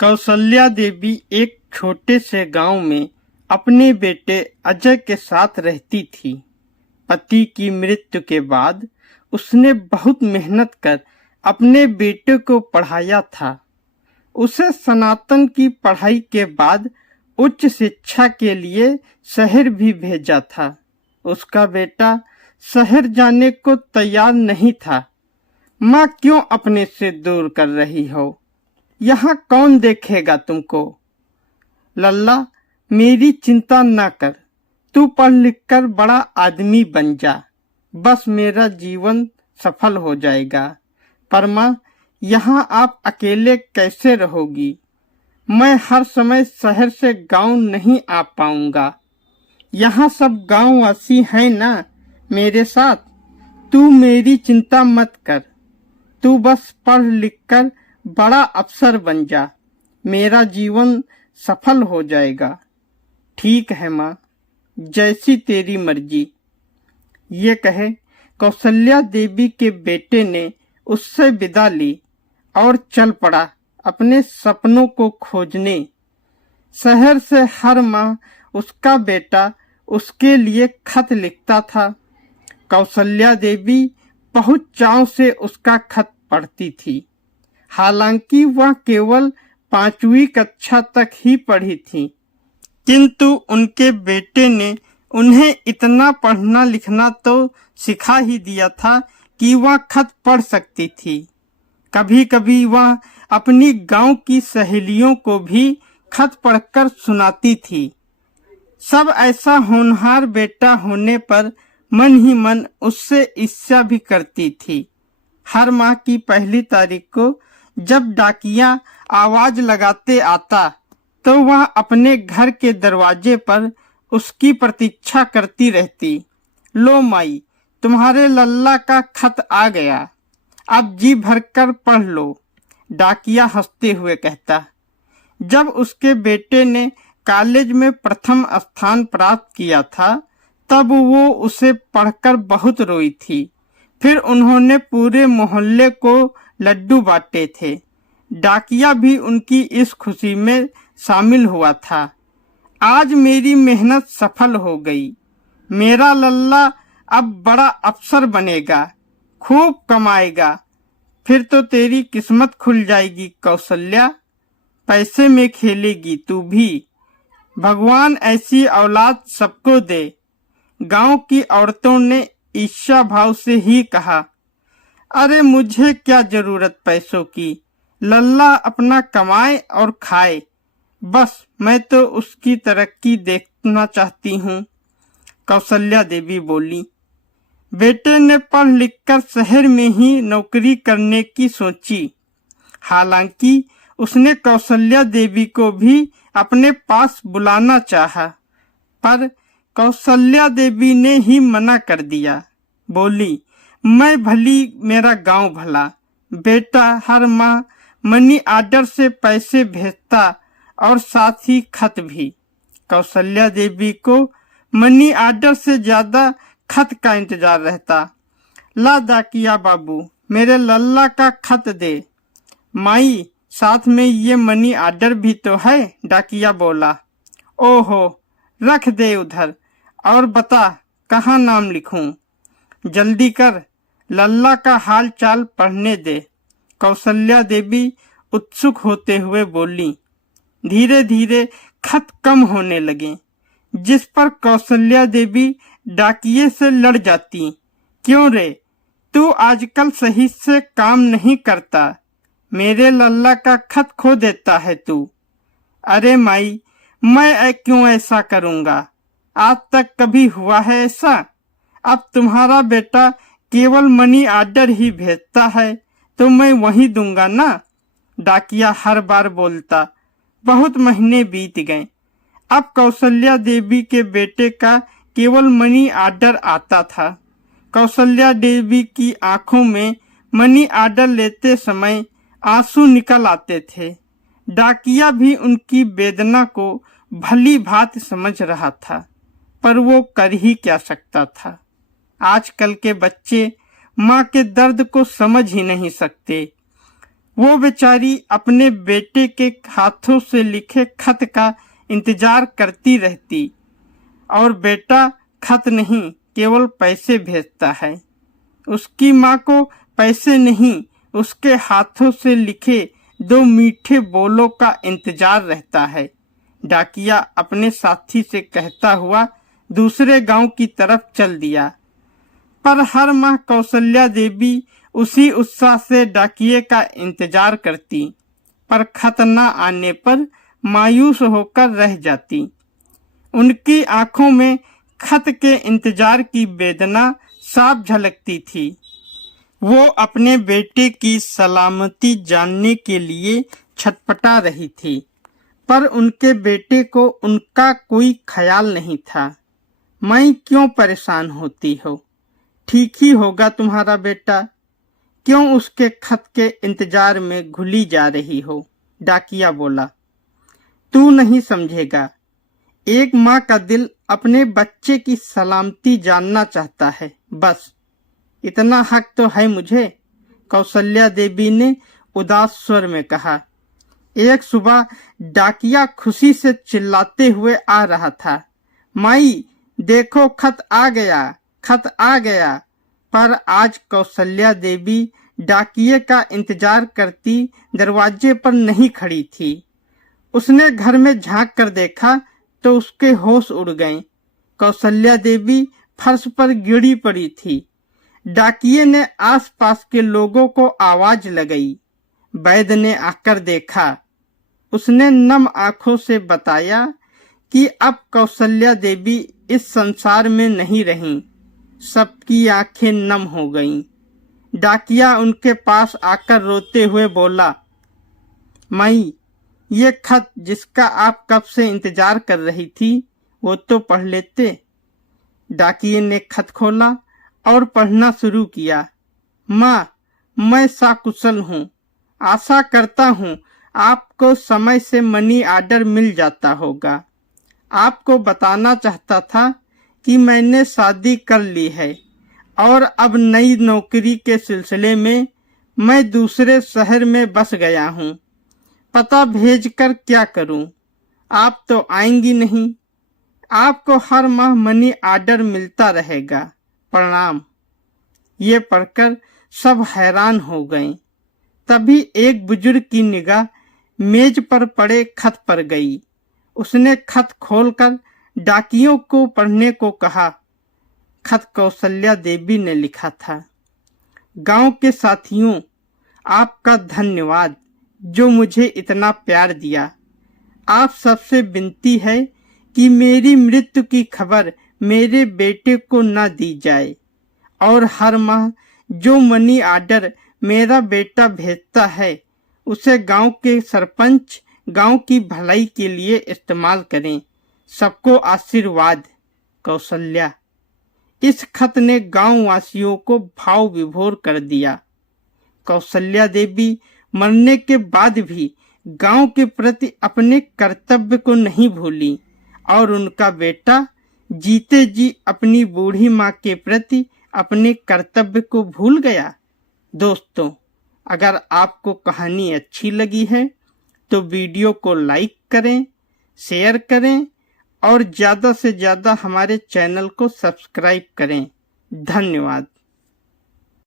कौसल्या देवी एक छोटे से गांव में अपने बेटे अजय के साथ रहती थी। पति की मृत्यु के बाद उसने बहुत मेहनत कर अपने बेटे को पढ़ाया था। उसे सनातन की पढ़ाई के बाद उच्च शिक्षा के लिए शहर भी भेजा था। उसका बेटा शहर जाने को तैयार नहीं था। माँ क्यों अपने से दूर कर रही हो? यहाँ कौन देखेगा तुमको? लल्ला, मेरी चिंता न कर, तू पढ़ लिख कर बड़ा आदमी बन जा, बस मेरा जीवन सफल हो जाएगा। पर माँ, यहाँ आप अकेले कैसे रहोगी? मैं हर समय शहर से गांव नहीं आ पाऊंगा। यहाँ सब गांववासी हैं ना मेरे साथ। तू मेरी चिंता मत कर, तू बस पढ़ लिख कर बड़ा अफसर बन जा, मेरा जीवन सफल हो जाएगा। ठीक है माँ, जैसी तेरी मर्जी। ये कहे कौसल्या देवी के बेटे ने उससे विदा ली और चल पड़ा अपने सपनों को खोजने। शहर से हर माह उसका बेटा उसके लिए खत लिखता था। कौसल्या देवी बहुत चाव से उसका खत पढ़ती थी। हालांकि वह केवल 5वीं कक्षा तक ही पढ़ी थी, किंतु उनके बेटे ने उन्हें इतना पढ़ना लिखना तो सिखा ही दिया था कि वह खत पढ़ सकती थी। कभी कभी वह अपनी गांव की सहेलियों को भी खत पढ़कर सुनाती थी। सब ऐसा होनहार बेटा होने पर मन ही मन उससे ईर्ष्या भी करती थी। हर माह की पहली तारीख को जब डाकिया आवाज लगाते आता तो वह अपने घर के दरवाजे पर उसकी प्रतीक्षा करती रहती। लो माई, तुम्हारे लल्ला का खत आ गया, अब जी भरकर पढ़ लो, डाकिया हंसते हुए कहता। जब उसके बेटे ने कॉलेज में प्रथम स्थान प्राप्त किया था तब वो उसे पढ़कर बहुत रोई थी। फिर उन्होंने पूरे मोहल्ले को लड्डू बांटे थे। डाकिया भी उनकी इस खुशी में शामिल हुआ था। आज मेरी मेहनत सफल हो गई, मेरा लल्ला अब बड़ा अफसर बनेगा, खूब कमाएगा, फिर तो तेरी किस्मत खुल जाएगी कौसल्या, पैसे में खेलेगी तू भी। भगवान ऐसी औलाद सबको दे। गांव की औरतों ने ईर्ष्या भाव से ही कहा। अरे मुझे क्या जरूरत पैसों की, लल्ला अपना कमाए और खाए, बस मैं तो उसकी तरक्की देखना चाहती हूँ। कौसल्या देवी बोली। बेटे ने पढ़ लिख कर शहर में ही नौकरी करने की सोची। हालांकि उसने कौसल्या देवी को भी अपने पास बुलाना चाहा, पर कौसल्या देवी ने ही मना कर दिया। बोली, मैं भली मेरा गांव भला, बेटा हर माह मनी आर्डर से पैसे भेजता और साथ ही खत भी। कौसल्या देवी को मनी आर्डर से ज्यादा खत का इंतजार रहता। ला डाकिया बाबू, मेरे लल्ला का खत दे। माई, साथ में ये मनी आर्डर भी तो है, डाकिया बोला। ओहो, रख दे उधर और बता कहाँ नाम लिखूं। जल्दी कर, लल्ला का हाल चाल पढ़ने दे। कौसल्या देवी उत्सुक होते हुए बोली। धीरे धीरे खत कम होने लगे, जिस पर कौसल्या देवी डाकिये से लड़ जाती। क्यों रे, तू आजकल सही से काम नहीं करता, मेरे लल्ला का खत खो देता है तू। अरे माई, मैं क्यों ऐसा करूँगा, आज तक कभी हुआ है ऐसा? अब तुम्हारा बेटा केवल मनी आर्डर ही भेजता है तो मैं वही दूंगा ना, डाकिया हर बार बोलता। बहुत महीने बीत गए। अब कौसल्या देवी के बेटे का केवल मनी आर्डर आता था। कौसल्या देवी की आंखों में मनी आर्डर लेते समय आंसू निकल आते थे। डाकिया भी उनकी वेदना को भली भांति समझ रहा था, पर वो कर ही क्या सकता था। आजकल के बच्चे माँ के दर्द को समझ ही नहीं सकते। वो बेचारी अपने बेटे के हाथों से लिखे खत का इंतजार करती रहती और बेटा खत नहीं केवल पैसे भेजता है। उसकी माँ को पैसे नहीं, उसके हाथों से लिखे 2 मीठे बोलों का इंतजार रहता है। डाकिया अपने साथी से कहता हुआ दूसरे गांव की तरफ चल दिया। पर हर माह कौशल्या देवी उसी उत्साह से डाकिये का इंतजार करती, पर खत न आने पर मायूस होकर रह जाती। उनकी आंखों में खत के इंतजार की वेदना साफ झलकती थी। वो अपने बेटे की सलामती जानने के लिए छटपटा रही थी, पर उनके बेटे को उनका कोई ख्याल नहीं था। मैं क्यों परेशान होती हो? ठीक ही होगा तुम्हारा बेटा, क्यों उसके खत के इंतजार में घुली जा रही हो? डाकिया बोला। तू नहीं समझेगा, एक माँ का दिल अपने बच्चे की सलामती जानना चाहता है, बस इतना हक तो है मुझे, कौशल्या देवी ने उदास स्वर में कहा। एक सुबह डाकिया खुशी से चिल्लाते हुए आ रहा था, माई देखो खत आ गया, खत आ गया। पर आज कौशल्या देवी डाकिये का इंतजार करती दरवाजे पर नहीं खड़ी थी। उसने घर में झांक कर देखा तो उसके होश उड़ गए। कौशल्या देवी फर्श पर गिरी पड़ी थी। डाकिये ने आसपास के लोगों को आवाज लगाई। वैद्य ने आकर देखा। उसने नम आंखों से बताया कि अब कौशल्या देवी इस संसार में नहीं रहीं। सबकी आंखें नम हो गईं। डाकिया उनके पास आकर रोते हुए बोला, माई ये खत जिसका आप कब से इंतजार कर रही थी वो तो पढ़ लेते। डाकिये ने खत खोला और पढ़ना शुरू किया। माँ मैं सकुशल हूँ, आशा करता हूँ आपको समय से मनी ऑर्डर मिल जाता होगा। आपको बताना चाहता था कि मैंने शादी कर ली है और अब नई नौकरी के सिलसिले में मैं दूसरे शहर में बस गया हूँ। पता भेजकर क्या करूँ? आप तो आएंगी नहीं। आपको हर माह मनी ऑर्डर मिलता रहेगा। प्रणाम। ये पढ़कर सब हैरान हो गए। तभी एक बुजुर्ग की निगाह मेज पर पड़े खत पर गई। उसने खत खोलकर डाकियों को पढ़ने को कहा। खत कौशल्या देवी ने लिखा था। गांव के साथियों, आपका धन्यवाद जो मुझे इतना प्यार दिया। आप सबसे विनती है कि मेरी मृत्यु की खबर मेरे बेटे को न दी जाए और हर माह जो मनी ऑर्डर मेरा बेटा भेजता है उसे गांव के सरपंच गांव की भलाई के लिए इस्तेमाल करें। सबको आशीर्वाद, कौशल्या। इस खत ने गांव वासियों को भाव विभोर कर दिया। कौशल्या देवी मरने के बाद भी गांव के प्रति अपने कर्तव्य को नहीं भूली और उनका बेटा जीते जी अपनी बूढ़ी माँ के प्रति अपने कर्तव्य को भूल गया। दोस्तों, अगर आपको कहानी अच्छी लगी है तो वीडियो को लाइक करें, शेयर करें और ज़्यादा से ज़्यादा हमारे चैनल को सब्सक्राइब करें। धन्यवाद।